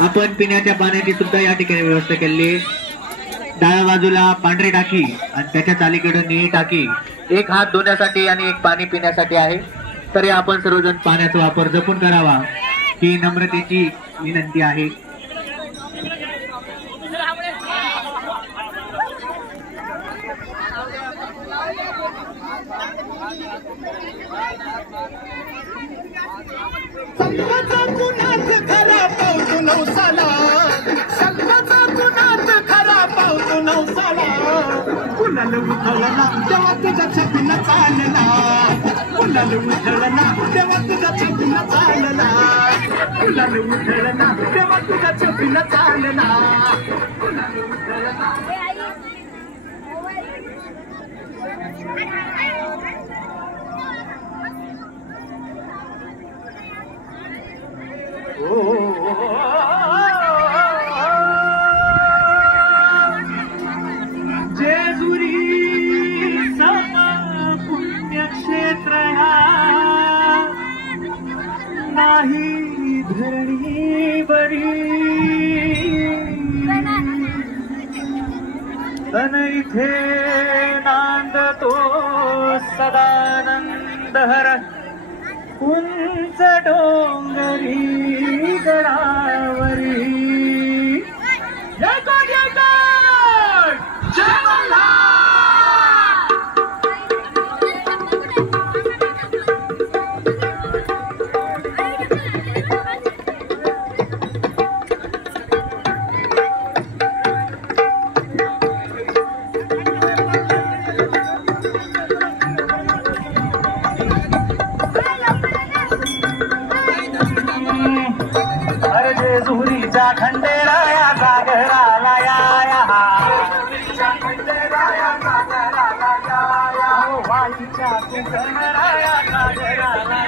आपण पिण्याच्या पाण्याची सुद्धा या ठिकाणी व्यवस्था केली. डाव्या बाजूला पांढरी टाकी आणि त्याच्या अलीकडे निळी टाकी, एक हात धुण्यासाठी आणि एक पाणी पिण्यासाठी आहे. तरी आपण सर्वजण पाण्याचा वापर जपून करावा ही नम्रतेची विनंती आहे. संताचा गुणात खरा पावतो नवसाला, संताचा गुणात खरा पावतो नवसाला. कुणाला उधळला तेव्हा तुझ्या छबीला चालला, कुणाला उधळला तेव्हा तुझ्या छबीला चालला, कुणाला उधळला तेव्हा तुझ्या छबीला चालला, कुणाला उधळला. जेजुरी समा पुण्यक्षेत्र नाही धरणी बरी, तन इथे नांदतो सदानंद हर उंच डोंगरी गडावरी. जय गड जय गड जय मल्हार. जेजुरीच्या खंडेराया सागराला या, खंडेराया सागराला या, वाईच्या कुंकणराया सागराला